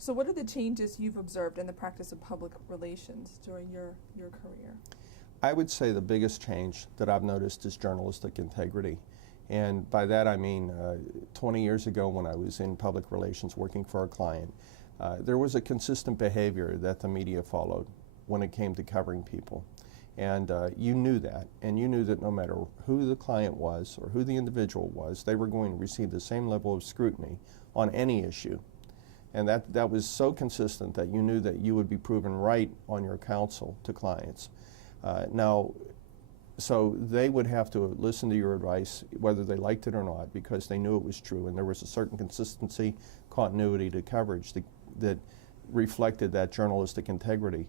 So what are the changes you've observed in the practice of public relations during your career? I would say the biggest change that I've noticed is journalistic integrity. And by that I mean 20 years ago when I was in public relations working for a client, there was a consistent behavior that the media followed when it came to covering people. And you knew that, and you knew that no matter who the client was or who the individual was, they were going to receive the same level of scrutiny on any issue. And that was so consistent that you knew that you would be proven right on your counsel to clients. So they would have to listen to your advice whether they liked it or not because they knew it was true, and there was a certain consistency, continuity to coverage that reflected that journalistic integrity.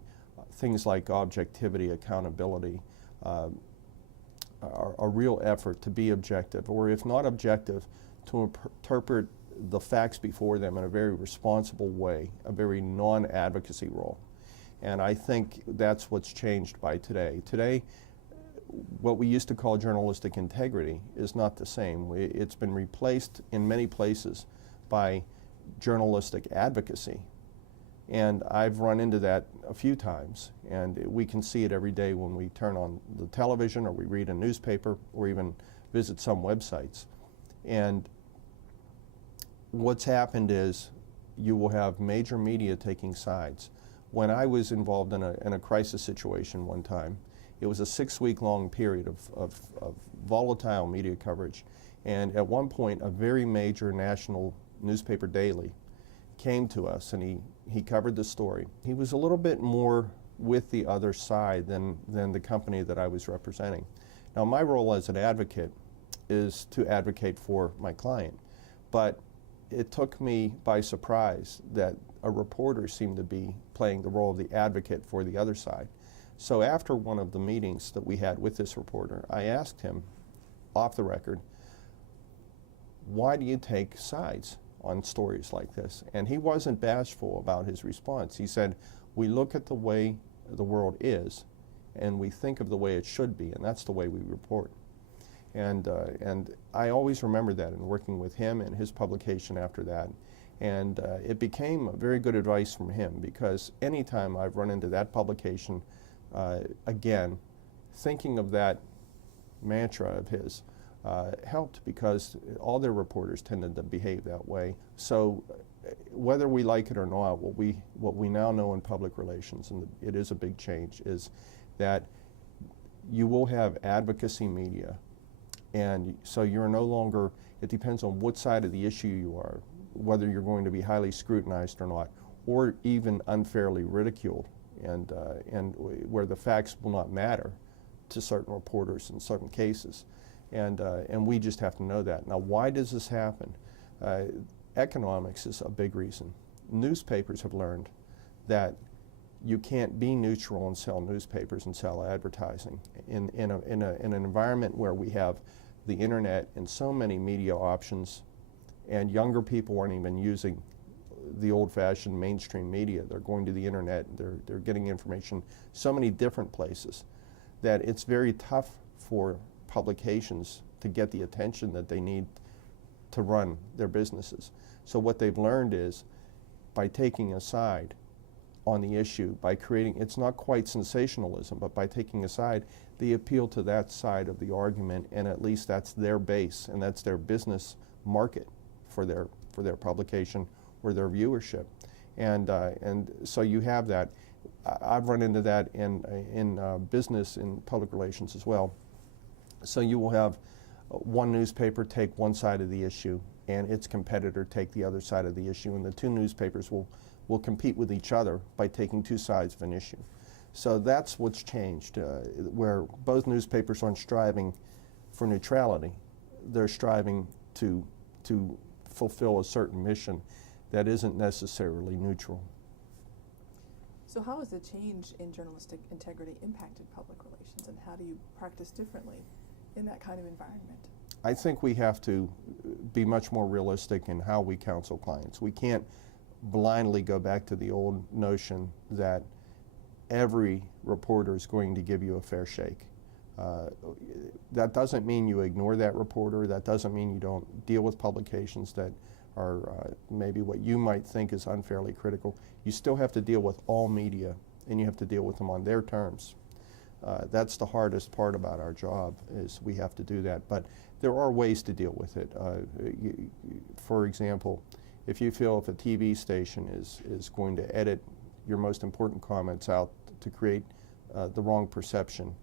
Things like objectivity, accountability, a real effort to be objective, or if not objective, to interpret the facts before them in a very responsible way, a very non-advocacy role. And I think that's what's changed by today. Today, what we used to call journalistic integrity is not the same. It's been replaced in many places by journalistic advocacy. And I've run into that a few times, and we can see it every day when we turn on the television or we read a newspaper or even visit some websites. And what's happened is you will have major media taking sides. When I was involved in a crisis situation one time, it was a 6-week-long period of volatile media coverage. And at one point, a very major national newspaper daily came to us, and he covered the story. He was a little bit more with the other side than the company that I was representing. Now, my role as an advocate is to advocate for my client, but it took me by surprise that a reporter seemed to be playing the role of the advocate for the other side. So after one of the meetings that we had with this reporter, I asked him, off the record, why do you take sides on stories like this? And he wasn't bashful about his response. He said, we look at the way the world is, and we think of the way it should be, and that's the way we report. And I always remember that in working with him and his publication after that. And it became very good advice from him, because anytime I've run into that publication, again, thinking of that mantra of his helped, because all their reporters tended to behave that way. So whether we like it or not, what we now know in public relations, and it is a big change, is that you will have advocacy media. And so you're no longer, it depends on what side of the issue you are, whether you're going to be highly scrutinized or not, or even unfairly ridiculed, and where the facts will not matter to certain reporters in certain cases. And we just have to know that. Now, why does this happen? Economics is a big reason. Newspapers have learned that you can't be neutral and sell newspapers and sell advertising. In an environment where we have the internet and so many media options, and younger people aren't even using the old-fashioned mainstream media. They're going to the internet, they're getting information so many different places that it's very tough for publications to get the attention that they need to run their businesses. So what they've learned is, by taking a side on the issue, by creating, it's not quite sensationalism, but by taking a side, they appeal to that side of the argument, and at least that's their base, and that's their business market for their publication or their viewership. And so you have that. I've run into that in business, in public relations as well. So you will have one newspaper take one side of the issue, and its competitor take the other side of the issue, and the two newspapers will compete with each other by taking two sides of an issue. So that's what's changed, where both newspapers aren't striving for neutrality. They're striving to fulfill a certain mission that isn't necessarily neutral. So how has the change in journalistic integrity impacted public relations, and how do you practice differently in that kind of environment? I think we have to be much more realistic in how we counsel clients. We can't blindly go back to the old notion that every reporter is going to give you a fair shake. That doesn't mean you ignore that reporter. That doesn't mean you don't deal with publications that maybe what you might think is unfairly critical. You still have to deal with all media, and you have to deal with them on their terms. That's the hardest part about our job, is we have to do that. But there are ways to deal with it. For example, if you feel if a TV station is going to edit your most important comments out to create the wrong perception,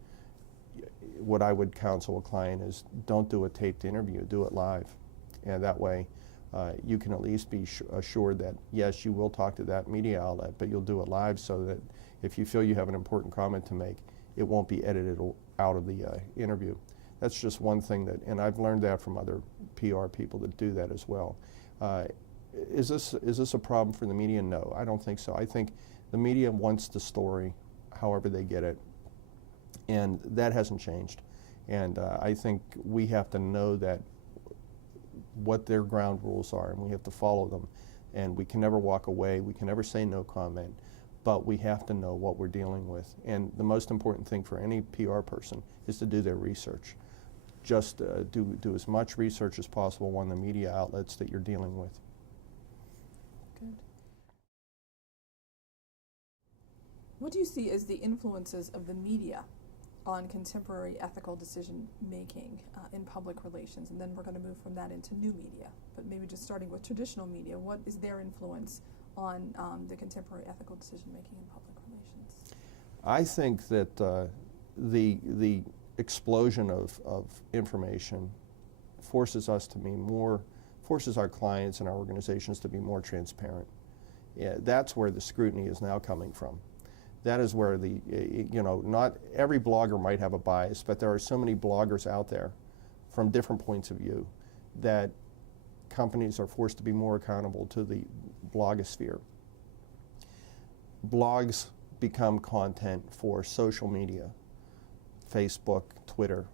what I would counsel a client is don't do a taped interview, do it live. And that way you can at least be assured that, yes, you will talk to that media outlet, but you'll do it live so that if you feel you have an important comment to make, it won't be edited out of the interview. That's just one thing that, and I've learned that from other PR people that do that as well. Is this a problem for the media? No, I don't think so. I think the media wants the story however they get it, and that hasn't changed. And I think we have to know that what their ground rules are, and we have to follow them. And we can never walk away, we can never say no comment, but we have to know what we're dealing with. And the most important thing for any PR person is to do their research. Just do as much research as possible on the media outlets that you're dealing with. Good. What do you see as the influences of the media on contemporary ethical decision making in public relations? And then we're going to move from that into new media. But maybe just starting with traditional media, what is their influence on the contemporary ethical decision making in public relations? I think that the explosion of information forces us to be more, forces our clients and our organizations to be more transparent. Yeah, that's where the scrutiny is now coming from. That is where the, not every blogger might have a bias, but there are so many bloggers out there from different points of view that companies are forced to be more accountable to the blogosphere. Blogs become content for social media, Facebook, Twitter.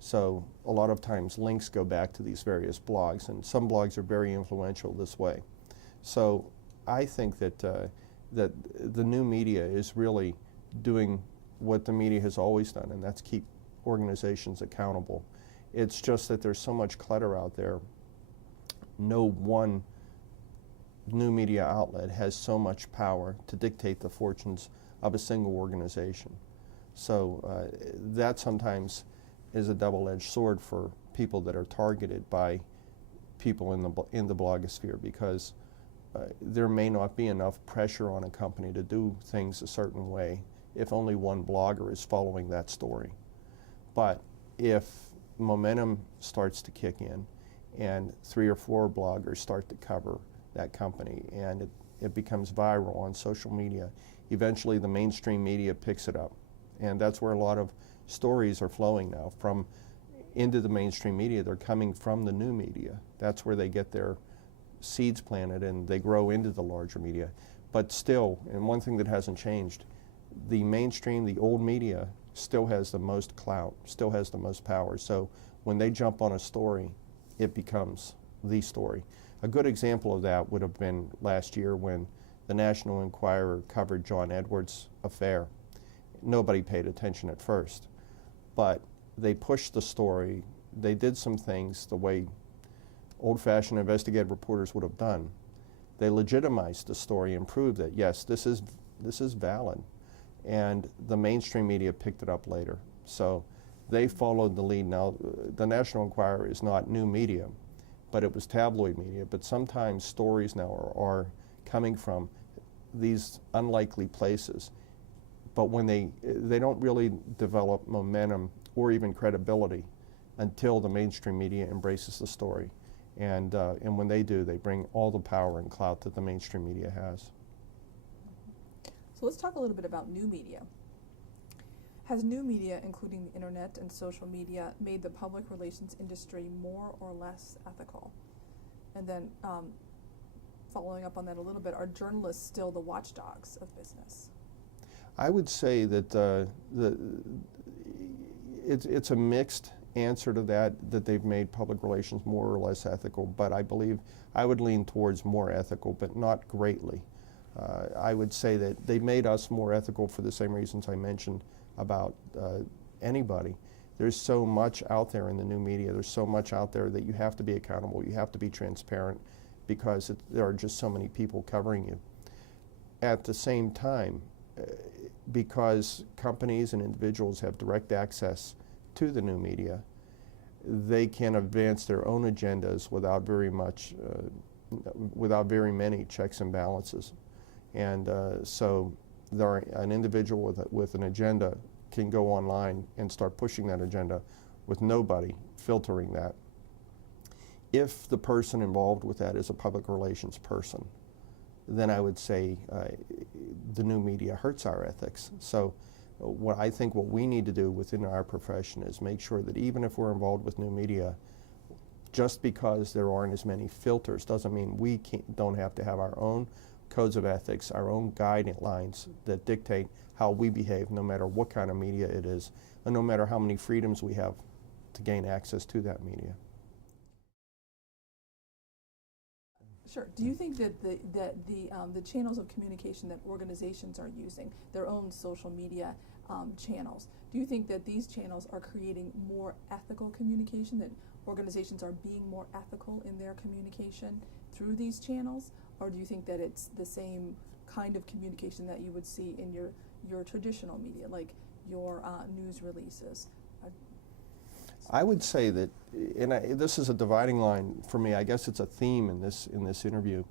So a lot of times links go back to these various blogs, and some blogs are very influential this way. So I think that that the new media is really doing what the media has always done, and that's keep organizations accountable. It's just that there's so much clutter out there. No one new media outlet has so much power to dictate the fortunes of a single organization. So that sometimes is a double-edged sword for people that are targeted by people in the blogosphere, because there may not be enough pressure on a company to do things a certain way if only one blogger is following that story. But if momentum starts to kick in and 3 or 4 bloggers start to cover that company and it becomes viral on social media, eventually the mainstream media picks it up. And that's where a lot of stories are flowing now from into the mainstream media. They're coming from the new media. That's where they get their seeds planted and they grow into the larger media. But still, and one thing that hasn't changed, the mainstream, the old media, still has the most clout, still has the most power. So when they jump on a story, it becomes the story. A good example of that would have been last year when the National Enquirer covered John Edwards' affair. Nobody paid attention at first, but they pushed the story. They did some things the way old-fashioned investigative reporters would have done. They legitimized the story and proved that, yes, this is valid. And the mainstream media picked it up later. So they followed the lead. Now, the National Enquirer is not new media, but it was tabloid media. But sometimes stories now are coming from these unlikely places. But when they don't really develop momentum or even credibility until the mainstream media embraces the story. And when they do, they bring all the power and clout that the mainstream media has. So let's talk a little bit about new media. Has new media, including the internet and social media, made the public relations industry more or less ethical? And then following up on that a little bit, are journalists still the watchdogs of business? I would say that it's a mixed answer to that they've made public relations more or less ethical, but I believe I would lean towards more ethical, but not greatly. I would say that they made us more ethical for the same reasons I mentioned about anybody. There's so much out there in the new media. There's so much out there that you have to be accountable. You have to be transparent. because there are just so many people covering you. At the same time, because companies and individuals have direct access to the new media, they can advance their own agendas without very many checks and balances. And so an individual with an agenda can go online and start pushing that agenda with nobody filtering that. If the person involved with that is a public relations person, then I would say the new media hurts our ethics. So what we need to do within our profession is make sure that even if we're involved with new media, just because there aren't as many filters doesn't mean we don't have to have our own codes of ethics, our own guidelines that dictate how we behave, no matter what kind of media it is, and no matter how many freedoms we have to gain access to that media. Sure. Do you think that the channels of communication that organizations are using, their own social media channels, do you think that these channels are creating more ethical communication, that organizations are being more ethical in their communication through these channels? Or do you think that it's the same kind of communication that you would see in your traditional media, like your news releases? I would say that, and this is a dividing line for me, I guess it's a theme in this interview,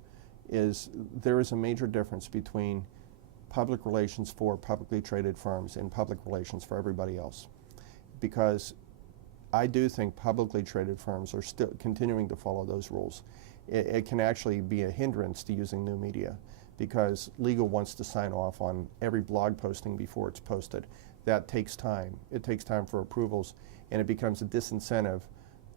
is there is a major difference between public relations for publicly traded firms and public relations for everybody else. Because I do think publicly traded firms are still continuing to follow those rules. It can actually be a hindrance to using new media, because legal wants to sign off on every blog posting before it's posted. That takes time. It takes time for approvals, and it becomes a disincentive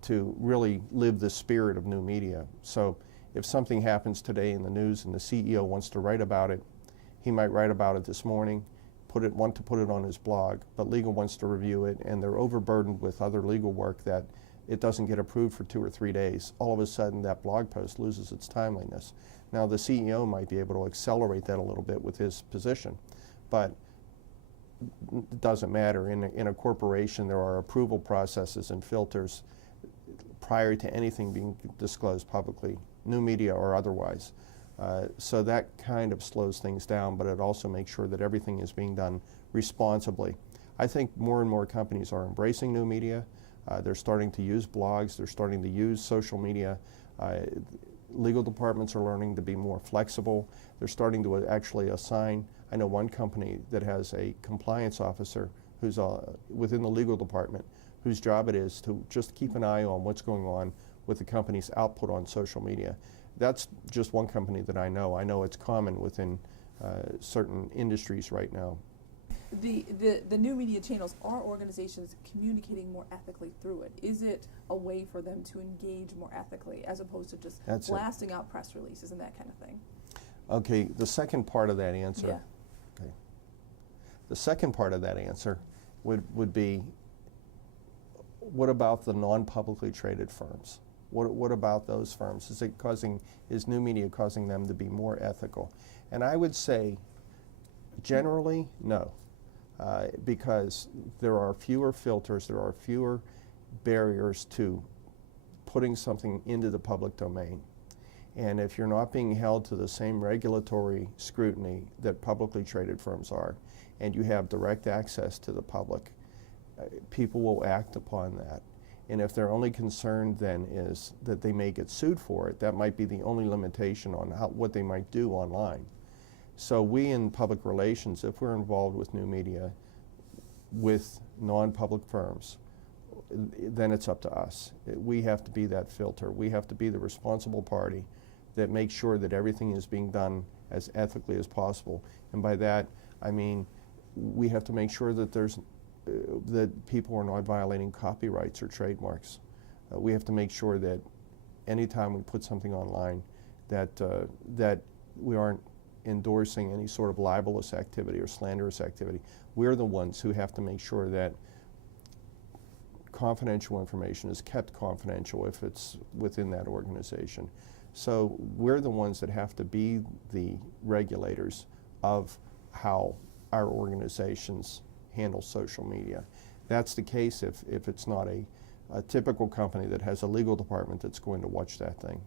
to really live the spirit of new media. So if something happens today in the news and the CEO wants to write about it, he might write about it this morning, want to put it on his blog, but legal wants to review it, and they're overburdened with other legal work that it doesn't get approved for 2 or 3 days. All of a sudden that blog post loses its timeliness. Now the CEO might be able to accelerate that a little bit with his position, but it doesn't matter. In a corporation, there are approval processes and filters prior to anything being disclosed publicly, new media or otherwise. So that kind of slows things down, but it also makes sure that everything is being done responsibly. I think more and more companies are embracing new media. They're starting to use blogs. They're starting to use social media. Legal departments are learning to be more flexible. They're starting to actually assign. I know one company that has a compliance officer who's within the legal department, whose job it is to just keep an eye on what's going on with the company's output on social media. That's just one company that I know. I know it's common within certain industries right now. The new media channels, are organizations communicating more ethically through it? Is it a way for them to engage more ethically as opposed to just blasting out press releases and that kind of thing? Okay, the second part of that answer. Yeah. Okay. The second part of that answer would be, what about the non-publicly traded firms? What about those firms? Is new media causing them to be more ethical? And I would say, generally, no. Because there are fewer filters, there are fewer barriers to putting something into the public domain. And if you're not being held to the same regulatory scrutiny that publicly traded firms are, and you have direct access to the public, people will act upon that. And if their only concern then is that they may get sued for it, that might be the only limitation on what they might do online. So we in public relations, if we're involved with new media with non-public firms, then it's up to us. We have to be that filter. We have to be the responsible party that makes sure that everything is being done as ethically as possible. And by that, I mean we have to make sure that that people are not violating copyrights or trademarks. We have to make sure that anytime we put something online that we aren't endorsing any sort of libelous activity or slanderous activity. We're the ones who have to make sure that confidential information is kept confidential if it's within that organization. So we're the ones that have to be the regulators of how our organizations handle social media. That's the case if it's not a typical company that has a legal department that's going to watch that thing.